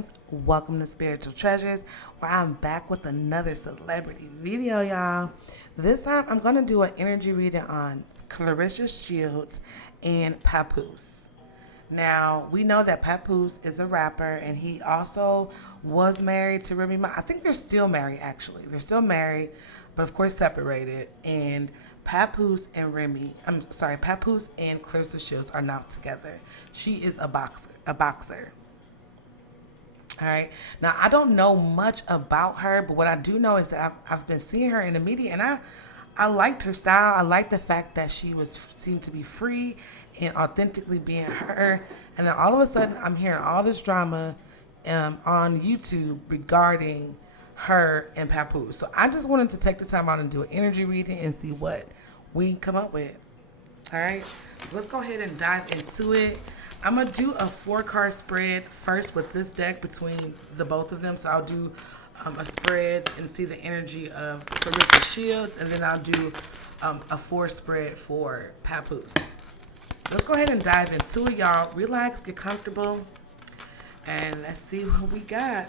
Greetings, welcome to Spiritual Treasures, where I'm back with another celebrity video, y'all. This time I'm going to do an energy reading on Claressa Shields and Papoose. Now, we know that Papoose is a rapper, and he also was married to Remy Ma. I think they're still married, actually. They're still married, but of course separated. And Papoose and Papoose and Claressa Shields are now together. She is a boxer. All right. Now, I don't know much about her, but what I do know is that I've been seeing her in the media, and I liked her style. I liked the fact that she seemed to be free and authentically being her. And then all of a sudden, I'm hearing all this drama on YouTube regarding her and Papoose. So I just wanted to take the time out and do an energy reading and see what we come up with. All right. So let's go ahead and dive into it. I'm going to do a 4-card spread first with this deck between the both of them. So I'll do a spread and see the energy of Claressa Shields, and then I'll do a 4 spread for Papoose. So let's go ahead and dive into it, y'all. Relax, get comfortable, and let's see what we got.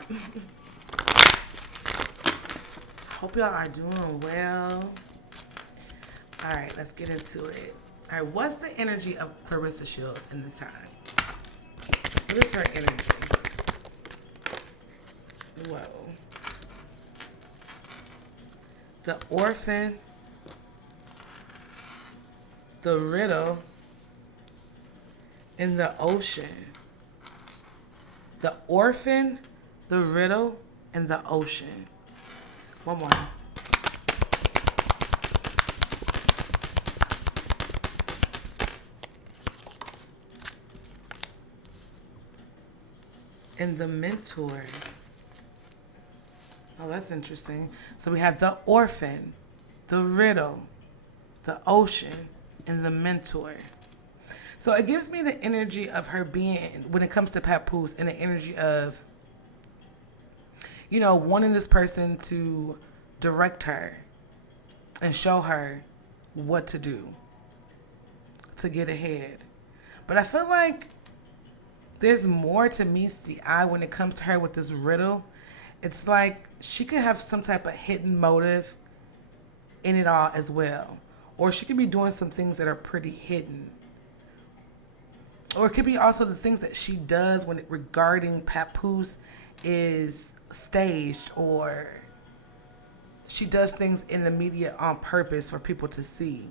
Hope y'all are doing well. All right, let's get into it. All right, what's the energy of Claressa Shields in this time? What is her energy? Whoa. The orphan, the riddle, and the ocean. The orphan, the riddle, and the ocean. One more. And the mentor. Oh, that's interesting. So we have the orphan, the riddle, the ocean, and the mentor. So it gives me the energy of her being, when it comes to Papoose, and the energy of, wanting this person to direct her and show her what to do to get ahead. But I feel like there's more to meets the eye when it comes to her with this riddle. It's like she could have some type of hidden motive in it all as well. Or she could be doing some things that are pretty hidden. Or it could be also the things that she does regarding Papoose is staged, or she does things in the media on purpose for people to see.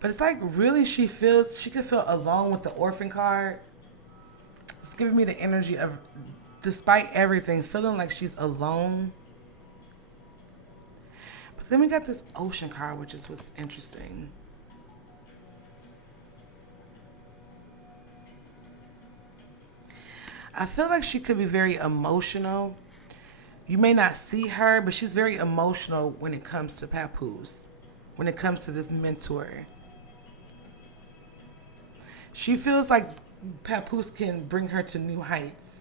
But it's like really she could feel alone with the orphan card. It's giving me the energy of, despite everything, feeling like she's alone. But then we got this ocean card, which is what's interesting. I feel like she could be very emotional. You may not see her, but she's very emotional when it comes to Papoose, when it comes to this mentor. She feels like Papoose can bring her to new heights,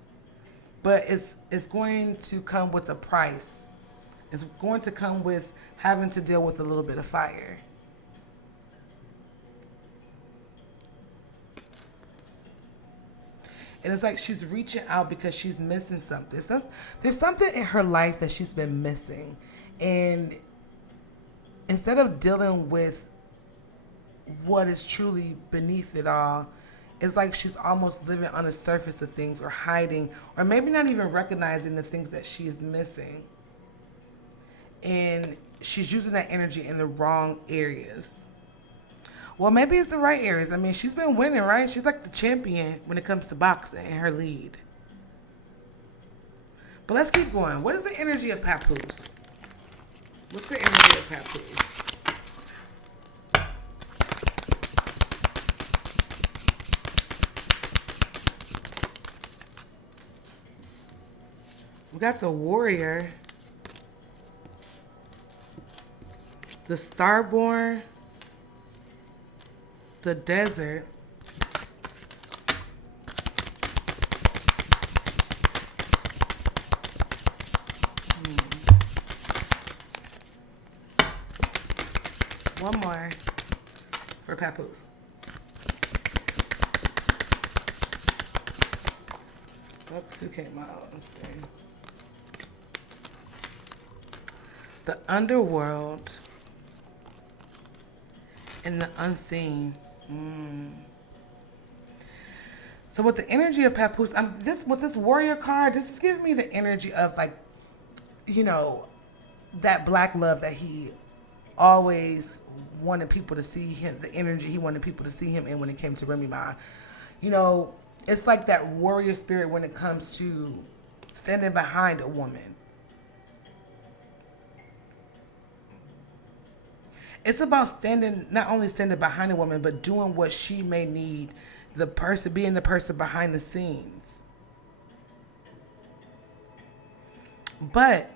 but it's going to come with a price. It's going to come with having to deal with a little bit of fire. And it's like she's reaching out because she's missing something. There's something in her life that she's been missing. And instead of dealing with what is truly beneath it all, it's like she's almost living on the surface of things, or hiding, or maybe not even recognizing the things that she is missing. And she's using that energy in the wrong areas. Well, maybe it's the right areas. I mean, she's been winning, right? She's like the champion when it comes to boxing in her lead. But let's keep going. What is the energy of Papoose? What's the energy of Papoose? We got the warrior, the starborn, the desert, one more for Papoose. That two came out. Let's see. The underworld and the unseen. So with the energy of Papoose, with this warrior card, this is giving me the energy of like, you know, that black love that he always wanted people to see him, the energy he wanted people to see him in when it came to Remy Ma. You know, it's like that warrior spirit when it comes to standing behind a woman. It's about not only standing behind a woman, but doing what she may need, being the person behind the scenes. But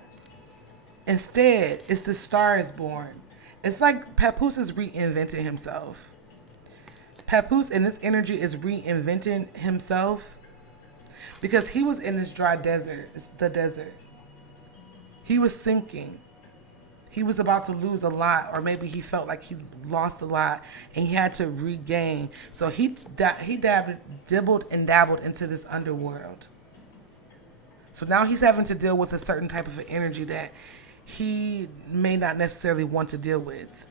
instead, it's the Star is Born. It's like Papoose is reinventing himself. Papoose in this energy is reinventing himself because he was in this dry desert. It's the desert. He was sinking. He was about to lose a lot, or maybe he felt like he lost a lot and he had to regain. So he dabbled into this underworld. So now he's having to deal with a certain type of energy that he may not necessarily want to deal with.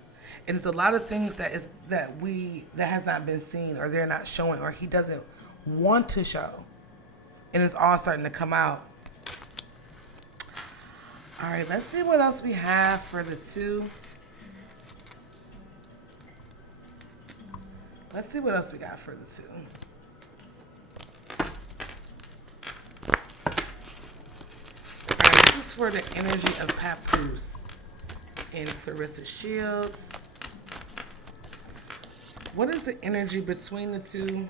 And it's a lot of things that has not been seen, or they're not showing, or he doesn't want to show. And it's all starting to come out. All right, let's see what else we have for the two. Let's see what else we got for the two. All right, this is for the energy of Papoose and Claressa Shields. What is the energy between the two?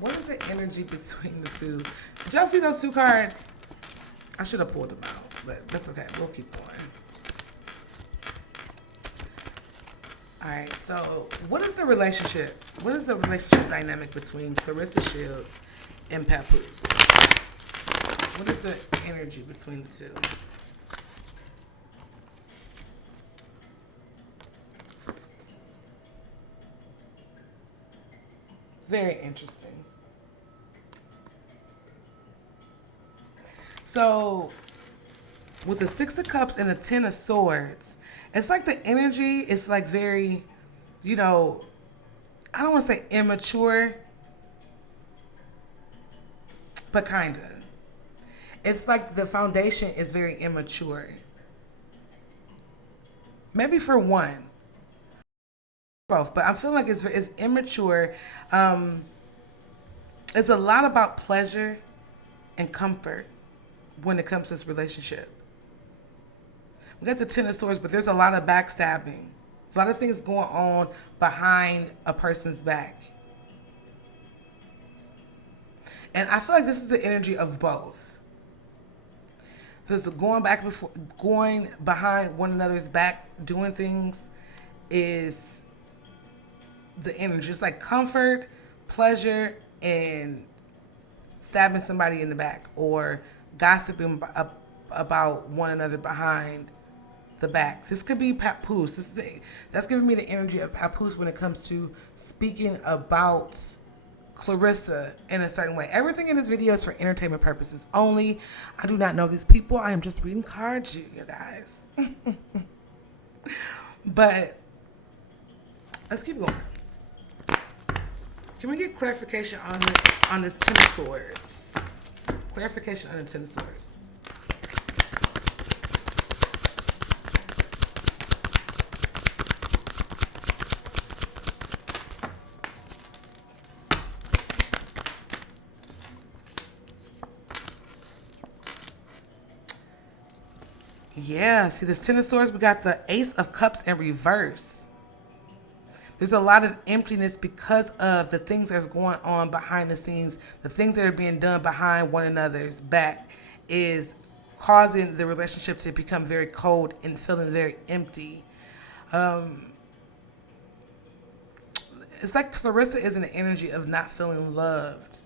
What is the energy between the two? Did y'all see those two cards? I should have pulled them out, but that's okay. We'll keep going. All right, so what is the relationship? What is the relationship dynamic between Claressa Shields and Papoose? What is the energy between the two? Very interesting. So, with the Six of Cups and the Ten of Swords, it's like the energy is like very, you know, I don't want to say immature, but kind of. It's like the foundation is very immature. Maybe for one. Both, but I feel like it's immature. It's a lot about pleasure and comfort when it comes to this relationship. We got the Ten of Swords, but there's a lot of backstabbing. There's a lot of things going on behind a person's back. And I feel like this is the energy of both. This going behind one another's back, doing things is the energy. It's like comfort, pleasure, and stabbing somebody in the back, or gossiping about one another behind the back. This could be Papoose. That's giving me the energy of Papoose when it comes to speaking about Claressa in a certain way. Everything in this video is for entertainment purposes only. I do not know these people. I am just reading cards, you guys. But let's keep going. Can we get clarification on this Ten of Swords? Clarification on the Ten of Swords. Yeah, see this Ten of Swords, we got the Ace of Cups in reverse. There's a lot of emptiness because of the things that's going on behind the scenes. The things that are being done behind one another's back is causing the relationship to become very cold and feeling very empty. It's like Claressa is in the energy of not feeling loved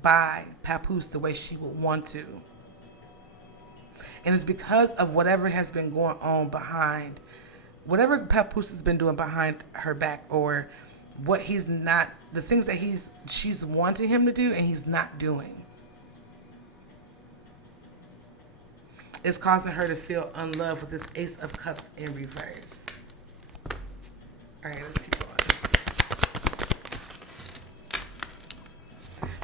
by Papoose the way she would want to. And it's because of whatever has been going on behind, whatever Papoose has been doing behind her back, or what he's not, the things that she's wanting him to do and he's not doing. It's causing her to feel unloved with this Ace of Cups in reverse. All right, let's keep going.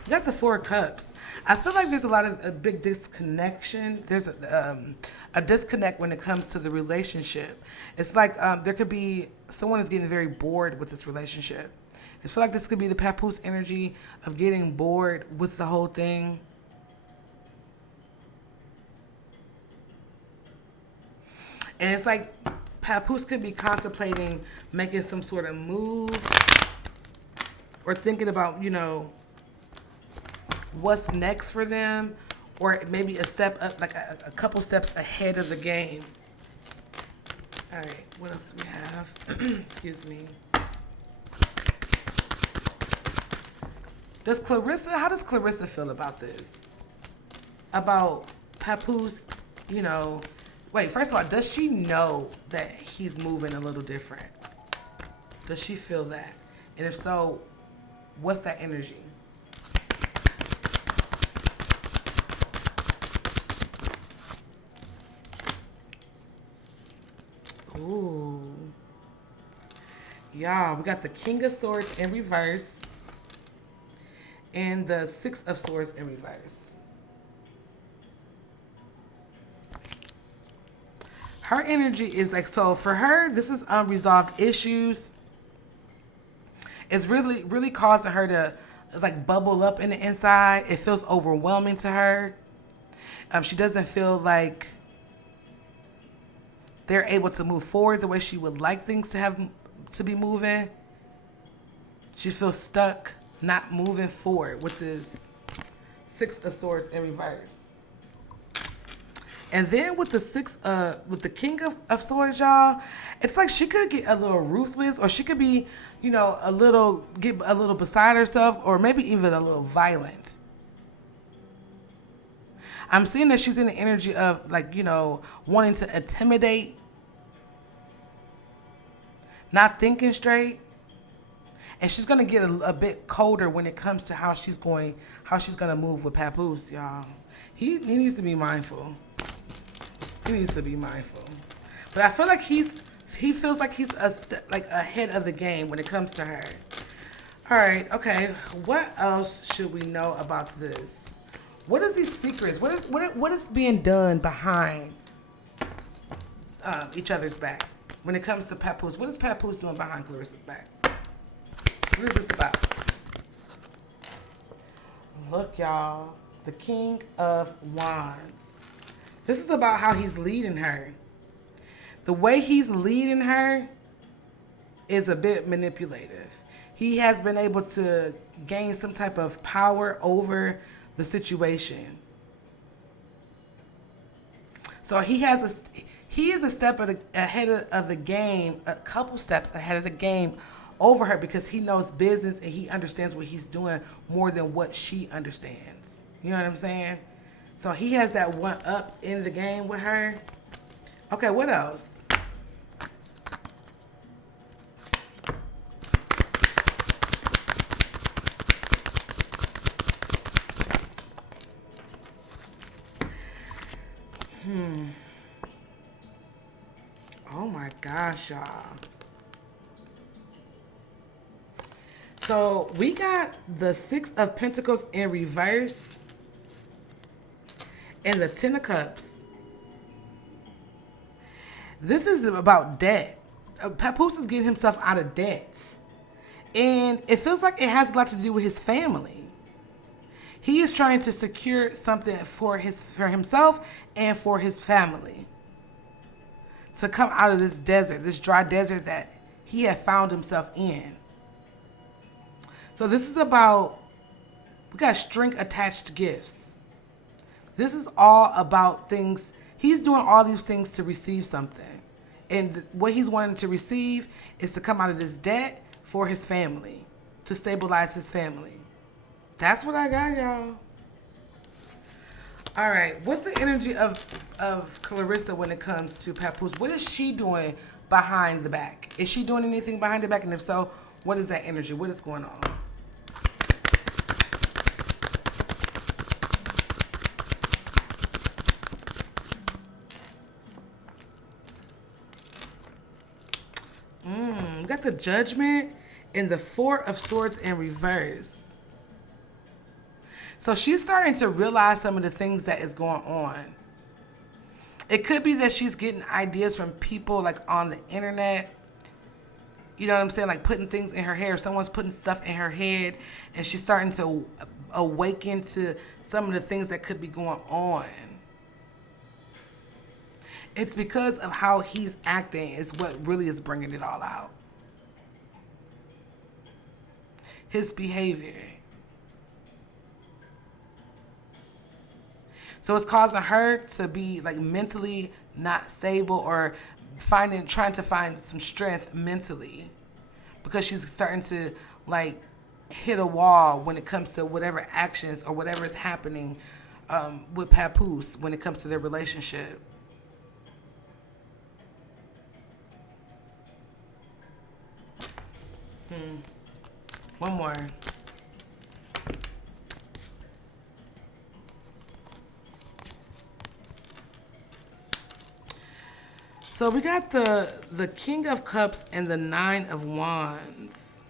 We got the Four of Cups. I feel like there's a lot of a big disconnection. There's a disconnect when it comes to the relationship. It's like there could be someone is getting very bored with this relationship. I feel like this could be the Papoose energy of getting bored with the whole thing. And it's like Papoose could be contemplating making some sort of move or thinking about, you know, what's next for them, or maybe a step up, like a couple steps ahead of the game. All right, what else do we have? Excuse me. How does Clarissa feel about this? About Papoose, you know, wait, first of all, does she know that he's moving a little different? Does she feel that? And if so, what's that energy? Ooh. Y'all, we got the King of Swords in reverse and the Six of Swords in reverse. Her energy is like, so for her, this is unresolved issues. It's really causing her to like bubble up in the inside. It feels overwhelming to her. She doesn't feel like they're able to move forward the way she would like things to be moving. She feels stuck, not moving forward with this Six of Swords in reverse. And then with the King of Swords, y'all, it's like she could get a little ruthless, or she could be, you know, get a little beside herself, or maybe even a little violent. I'm seeing that she's in the energy of, like, you know, wanting to intimidate, not thinking straight. And she's going to get a bit colder when it comes to how she's going to move with Papoose, y'all. He needs to be mindful. He needs to be mindful. But I feel like he feels like he's ahead of the game when it comes to her. All right, okay. What else should we know about this? What is these secrets? What is being done behind each other's back when it comes to Papoose? What is Papoose doing behind Clarissa's back? What is this about? Look, y'all. The King of Wands. This is about how he's leading her. The way he's leading her is a bit manipulative. He has been able to gain some type of power over the situation. So he is a step ahead of the game, a couple steps ahead of the game over her, because he knows business and he understands what he's doing more than what she understands. You know what I'm saying? So he has that one up in the game with her. Okay, what else? Oh my gosh, y'all. So we got the Six of Pentacles in reverse and the Ten of Cups. This is about debt. Papoose is getting himself out of debt. And it feels like it has a lot to do with his family. He is trying to secure something for himself and for his family, to come out of this desert, this dry desert that he had found himself in. So this is about, we got string attached gifts. This is all about things. He's doing all these things to receive something. And what he's wanting to receive is to come out of this debt for his family, to stabilize his family. That's what I got, y'all. All right, what's the energy of Clarissa when it comes to Papoose? What is she doing behind the back? Is she doing anything behind the back? And if so, What is that energy? What is going on? We got the Judgment and the Four of Swords in reverse. So she's starting to realize some of the things that is going on. It could be that she's getting ideas from people like on the internet. You know what I'm saying? Like putting things in her hair. Someone's putting stuff in her head and she's starting to awaken to some of the things that could be going on. It's because of how he's acting is what really is bringing it all out. His behavior. So it's causing her to be like mentally not stable or trying to find some strength mentally, because she's starting to like hit a wall when it comes to whatever actions or whatever is happening with Papoose when it comes to their relationship. One more. So we got the King of Cups and the Nine of Wands.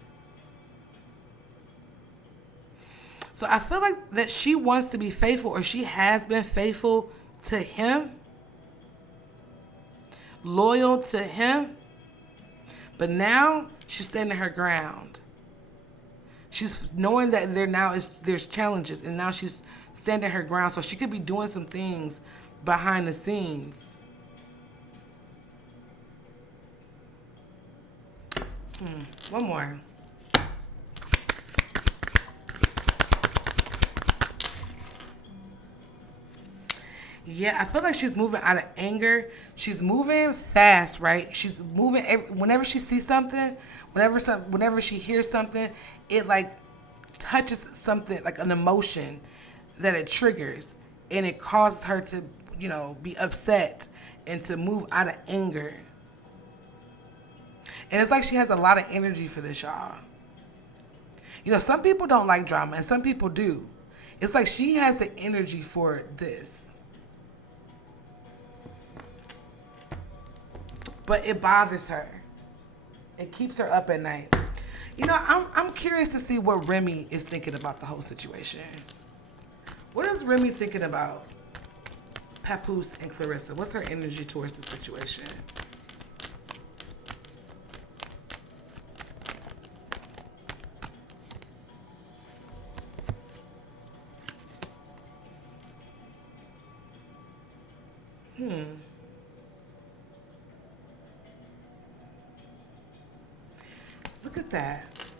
So I feel like that she wants to be faithful, or she has been faithful to him, loyal to him, but now she's standing her ground. She's knowing that there's challenges, and now she's standing her ground. So she could be doing some things behind the scenes. One more. Yeah, I feel like she's moving out of anger. She's moving fast, right? She's moving whenever she sees something, whenever she hears something, it like touches something, like an emotion that it triggers, and it causes her to, be upset and to move out of anger. And it's like she has a lot of energy for this, y'all. Some people don't like drama, and some people do. It's like she has the energy for this. But it bothers her. It keeps her up at night. I'm curious to see what Remy is thinking about the whole situation. What is Remy thinking about Papoose and Clarissa? What's her energy towards the situation? Look at that.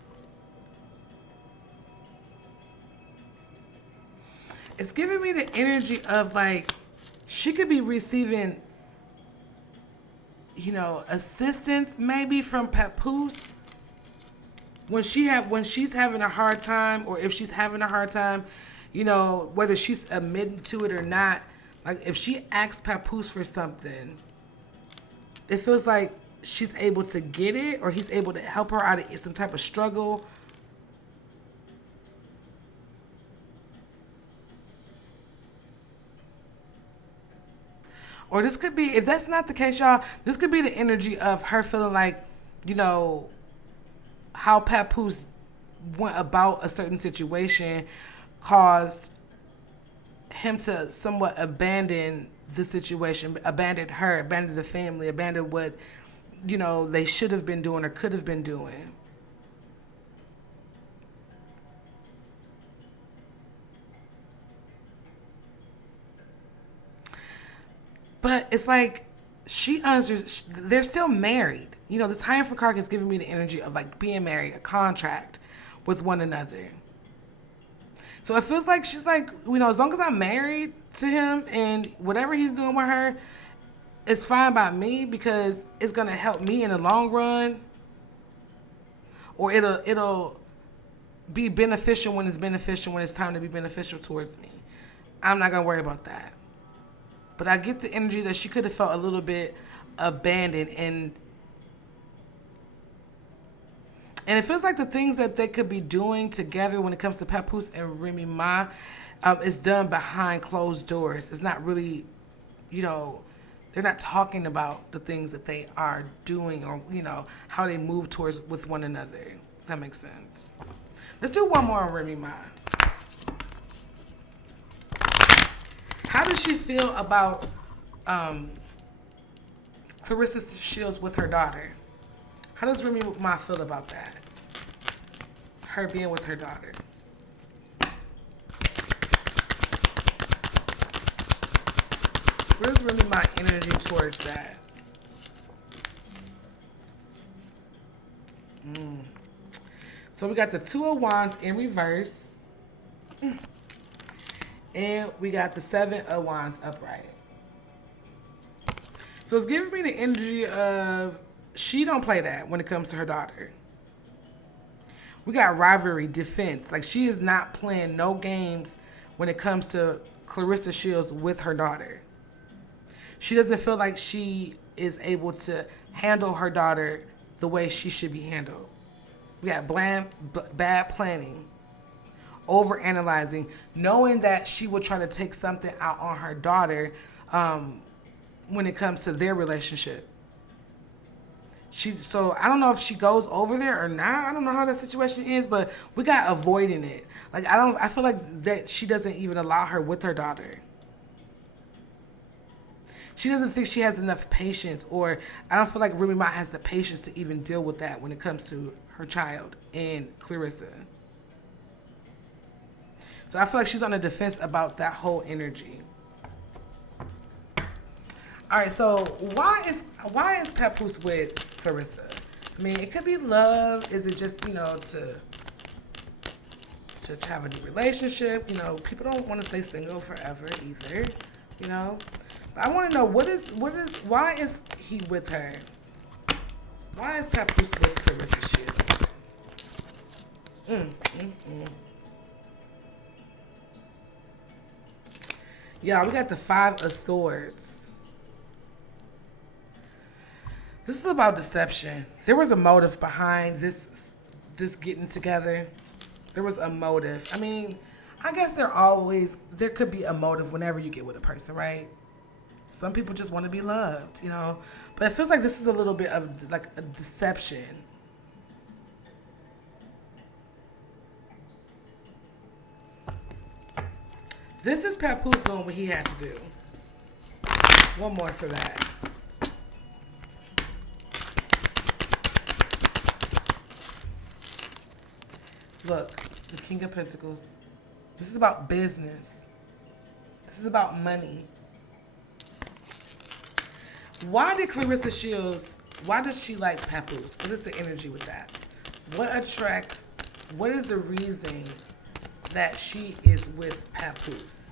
It's giving me the energy of like she could be receiving, assistance maybe from Papoose when she's having a hard time, or if she's having a hard time, whether she's admitting to it or not. Like if she asks Papoose for something, it feels like she's able to get it, or he's able to help her out of some type of struggle. Or this could be, if that's not the case, y'all, this could be the energy of her feeling like, how Papoose went about a certain situation caused him to somewhat abandon the situation, abandon her, abandon the family, abandon what, they should have been doing or could have been doing. But it's like they're still married. The Hierophant card is giving me the energy of like being married, a contract with one another. So it feels like she's like, as long as I'm married to him and whatever he's doing with her, it's fine by me because it's gonna help me in the long run, or it'll be beneficial when it's time to be beneficial towards me. I'm not gonna worry about that. But I get the energy that she could have felt a little bit abandoned, and And it feels like the things that they could be doing together when it comes to Papoose and Remy Ma is done behind closed doors. It's not really, you know, they're not talking about the things that they are doing or, you know, how they move towards with one another. Does that make sense? Let's do one more on Remy Ma. How does she feel about Clarissa Shields with her daughter? How does Remy Ma feel about that? Her being with her daughter. Where's Remy Ma energy towards that? So we got the Two of Wands in reverse. And we got the Seven of Wands upright. So it's giving me the energy of she don't play that when it comes to her daughter. We got rivalry, defense. Like she is not playing no games when it comes to Clarissa Shields with her daughter. She doesn't feel like she is able to handle her daughter the way she should be handled. We got bad planning, overanalyzing, knowing that she would try to take something out on her daughter when it comes to their relationship. So I don't know if she goes over there or not. I don't know how that situation is, but we got avoiding it. Like I feel like that she doesn't even allow her with her daughter. She doesn't think she has enough patience, or I don't feel like Remy Ma has the patience to even deal with that when it comes to her child and Clarissa. So I feel like she's on the defense about that whole energy. All right, so why is Papoose with Clarissa? I mean, it could be love. Is it just, you know, to have a new relationship? You know, people don't want to stay single forever either. You know, I want to know why is he with her? Why is Papoose with Clarissa Shields? Yeah, we got the Five of Swords. This is about deception. There was a motive behind this getting together. There was a motive. I mean, I guess there could be a motive whenever you get with a person, right? Some people just want to be loved, you know. But it feels like this is a little bit of like a deception. This is Papoose doing what he had to do. One more for that. Look, the King of Pentacles. This is about business. This is about money. Why did Clarissa Shields, why does she like Papoose? What is the energy with that? What is the reason that she is with Papoose?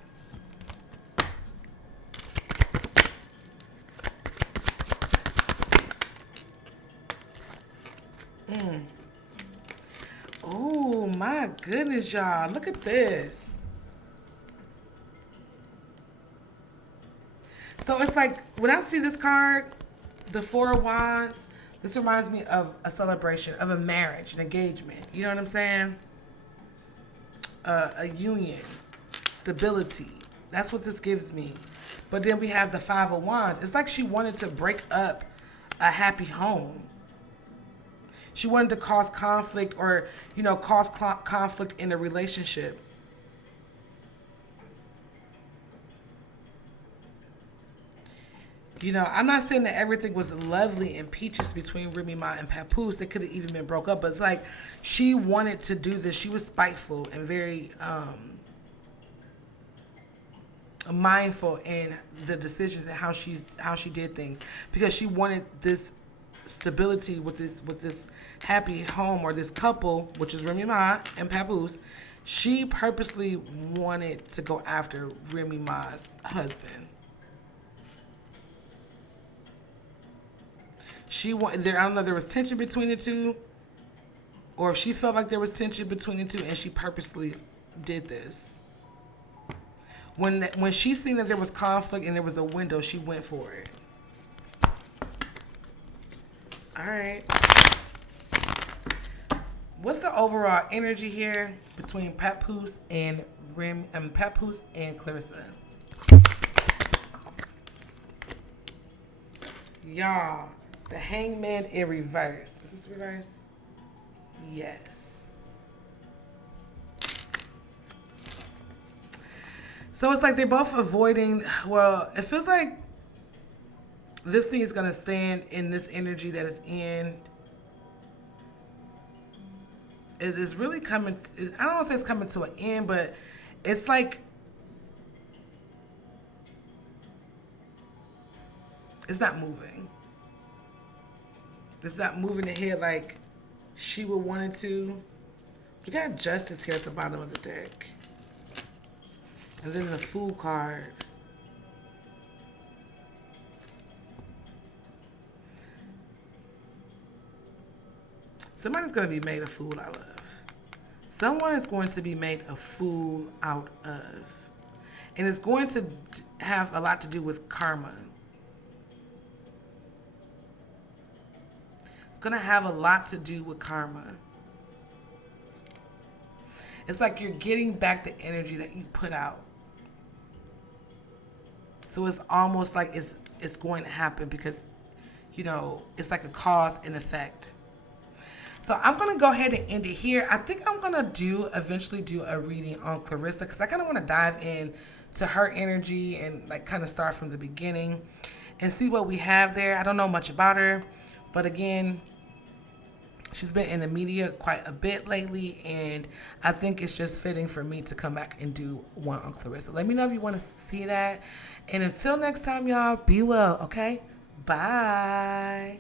Oh my goodness, y'all. Look at this. So it's like, when I see this card, the Four of Wands, this reminds me of a celebration, of a marriage, an engagement. You know what I'm saying? A union, stability. That's what this gives me. But then we have the Five of Wands. It's like she wanted to break up a happy home. She wanted to cause conflict or, you know, cause conflict in a relationship. You know, I'm not saying that everything was lovely and peaches between Remy Ma and Papoose. They could have even been broke up. But it's like she wanted to do this. She was spiteful and very mindful in the decisions and how she did things, because she wanted this stability with this happy home, or this couple, which is Remy Ma and Papoose. She purposely wanted to go after Remy Ma's husband. I don't know if there was tension between the two, or if she felt like there was tension between the two and she purposely did this. When she seen that there was conflict and there was a window, she went for it. All right. What's the overall energy here between Papoose and Papoose and Clarissa? Y'all, the Hangman in reverse. Is this reverse? Yes. So it's like they're both avoiding. Well, it feels like this thing is going to stand in this energy that it's in. It is really coming. I don't want to say it's coming to an end, but it's like it's not moving. It's not moving ahead like she would want it to. We got Justice here at the bottom of the deck. And then the Fool card. Somebody's going to be made a fool out of. Someone is going to be made a fool out of. And it's going to have a lot to do with karma. It's going to have a lot to do with karma. It's like you're getting back the energy that you put out. So it's almost like it's going to happen because, you know, it's like a cause and effect. So I'm going to go ahead and end it here. I think I'm going to eventually do a reading on Clarissa because I kind of want to dive in to her energy and like kind of start from the beginning and see what we have there. I don't know much about her, but again, she's been in the media quite a bit lately, and I think it's just fitting for me to come back and do one on Clarissa. Let me know if you want to see that. And until next time, y'all, be well, okay? Bye.